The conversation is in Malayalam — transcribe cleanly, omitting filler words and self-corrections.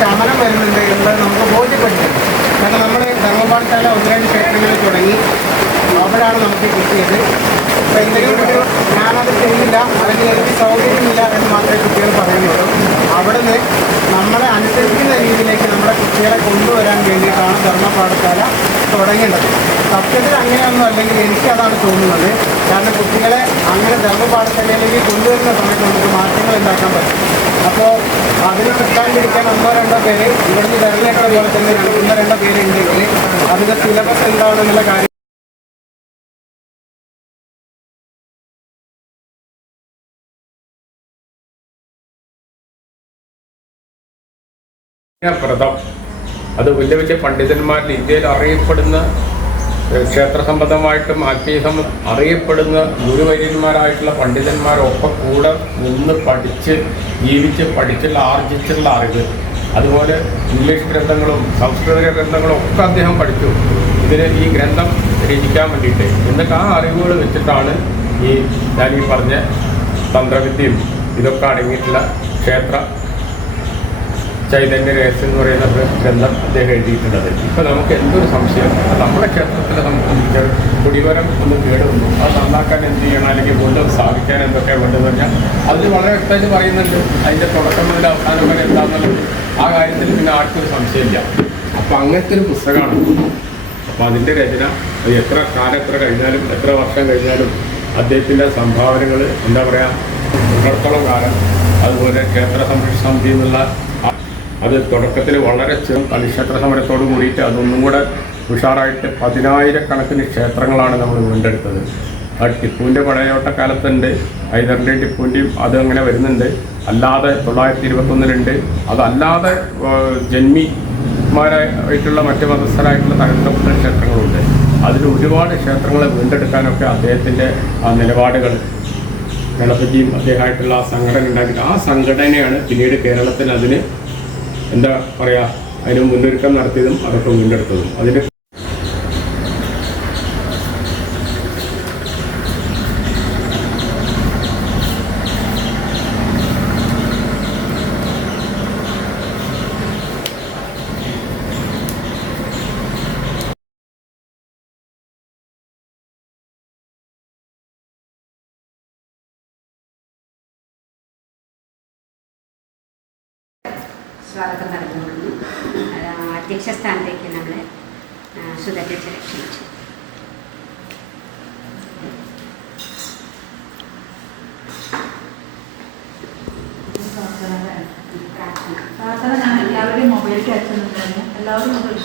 ശമനം വരുന്നുണ്ട് എന്നുള്ളത് നമുക്ക് ബോധ്യപ്പെട്ടിട്ടുണ്ട്. കാരണം നമ്മുടെ ധർമ്മപാഠശാല 1-2 ക്ഷേത്രങ്ങളിൽ തുടങ്ങി, അവിടെയാണ് നമുക്ക് കിട്ടിയത്. അപ്പോൾ എന്തെങ്കിലും കുട്ടികൾ ഞാനത് ചെയ്യുന്നില്ല അല്ലെങ്കിൽ എനിക്ക് സൗകര്യമില്ല എന്ന് മാത്രമേ കുട്ടികൾ പറയുന്നുള്ളൂ. അവിടുന്ന് നമ്മളെ അനുസരിക്കുന്ന രീതിയിലേക്ക് നമ്മുടെ കുട്ടികളെ കൊണ്ടുവരാൻ വേണ്ടിയിട്ടാണ് ധർമ്മപാഠശാല തുടങ്ങേണ്ടത്. സത്യത്തിൽ അങ്ങനെയൊന്നും അല്ലെങ്കിൽ എനിക്കതാണ് തോന്നുന്നത്. കാരണം കുട്ടികളെ അങ്ങനെ ധർമ്മപാഠശാലയിലേക്ക് കൊണ്ടുവരുന്ന സമയത്ത് നമുക്ക് മാറ്റങ്ങൾ ഉണ്ടാക്കാൻ പറ്റും. അപ്പോൾ അതിന് കിട്ടാൻ പിടിക്കാൻ 1-2 പേര് ഇവിടുന്ന് വരലേക്ക പോലെ തന്നെ 1-2 പേരുണ്ടെങ്കിൽ അതിൻ്റെ സിലബസ് എന്താണെന്നുള്ള കാര്യം വ്രതം അത് വലിയ വലിയ പണ്ഡിതന്മാരിൽ ഇന്ത്യയിൽ അറിയപ്പെടുന്ന ക്ഷേത്ര സംബന്ധമായിട്ടും ആത്മീയ അറിയപ്പെടുന്ന ഗുരുവര്യന്മാരായിട്ടുള്ള പണ്ഡിതന്മാരൊപ്പം കൂടെ നിന്ന് പഠിച്ച് ജീവിച്ച് പഠിച്ചുള്ള ആർജിച്ചുള്ള അറിവ്, അതുപോലെ ഇംഗ്ലീഷ് ഗ്രന്ഥങ്ങളും സംസ്കൃത ഗ്രന്ഥങ്ങളും ഒക്കെ അദ്ദേഹം പഠിച്ചു ഇതിന് ഈ ഗ്രന്ഥം രചിക്കാൻ വേണ്ടിയിട്ട്. എന്നിട്ട് ആ അറിവുകൾ വെച്ചിട്ടാണ് ഞാൻ ഈ പറഞ്ഞ തന്ത്രവിദ്യയും ഇതൊക്കെ അടങ്ങിയിട്ടുള്ള ക്ഷേത്ര ചൈതന്യ രഹസ്യം എന്ന് പറയുന്ന ഗ്രന്ഥം അദ്ദേഹം എഴുതിയിട്ടുള്ളത്. ഇപ്പോൾ നമുക്ക് എന്തൊരു സംശയം, നമ്മുടെ ക്ഷേത്രത്തിൽ നമുക്ക് കുടിവരം ഒന്ന് കേടുവന്നു, അത് നന്നാക്കാൻ എന്ത് ചെയ്യണം, അല്ലെങ്കിൽ വീണ്ടും സ്ഥാപിക്കാൻ എന്തൊക്കെയാണ് വേണ്ടതെന്ന് പറഞ്ഞാൽ അതിൽ വളരെ വ്യക്തമായിട്ട് പറയുന്നുണ്ട്. അതിൻ്റെ തുടക്കം മുതൽ അവസാനം വരെ എന്താണെന്നുള്ളത് ആ കാര്യത്തിൽ പിന്നെ ആർക്കൊരു സംശയമില്ല. അപ്പോൾ അങ്ങനത്തെ ഒരു പുസ്തകമാണ്. അപ്പോൾ അതിൻ്റെ രചന അത് എത്ര കാലം എത്ര കഴിഞ്ഞാലും എത്ര വർഷം കഴിഞ്ഞാലും അദ്ദേഹത്തിൻ്റെ സംഭാവനകൾ എന്താ പറയുക ഇടത്തോളം കാലം. അതുപോലെ ക്ഷേത്ര സംരക്ഷണ സമിതി എന്നുള്ള അത് തുടക്കത്തിൽ വളരെ ക്ഷേത്ര സമരത്തോട് കൂടിയിട്ട് അതൊന്നും കൂടെ ഉഷാറായിട്ട് 10,000-കണക്കിന് ക്ഷേത്രങ്ങളാണ് നമ്മൾ വീണ്ടെടുത്തത്. ആ ടിപ്പുവിൻ്റെ പടയോട്ടക്കാലത്തുണ്ട്, ഹൈദറിൻ്റെയും ടിപ്പുവിൻ്റെയും അത് അങ്ങനെ വരുന്നുണ്ട്. അല്ലാതെ 921-ലുണ്ട്. അതല്ലാതെ ജന്മിമാരായിട്ടുള്ള മറ്റ് മതസ്ഥരായിട്ടുള്ള തകർക്കപ്പെട്ട ക്ഷേത്രങ്ങളുണ്ട്. അതിൽ ഒരുപാട് ക്ഷേത്രങ്ങളെ വീണ്ടെടുക്കാനൊക്കെ അദ്ദേഹത്തിൻ്റെ ആ നിലപാടുകൾ ഗണപതിയും അദ്ദേഹമായിട്ടുള്ള ആ സംഘടന ഉണ്ടാക്കിയിട്ട് ആ സംഘടനയാണ് പിന്നീട് കേരളത്തിൽ അതിന് എന്താ പറയുക അതിന് മുന്നൊരുക്കം നടത്തിയതും അതൊക്കെ വീണ്ടെടുത്തതും. അതിന് സ്വാഗതം പറഞ്ഞുകൊണ്ടു അധ്യക്ഷ സ്ഥാനത്തേക്ക് നമ്മളെ സുധധ്യക്ഷരെ ക്ഷണിച്ചു. എല്ലാവരുടെയും മൊബൈൽ ക്യാച്ച് എല്ലാവരും മൊബൈൽ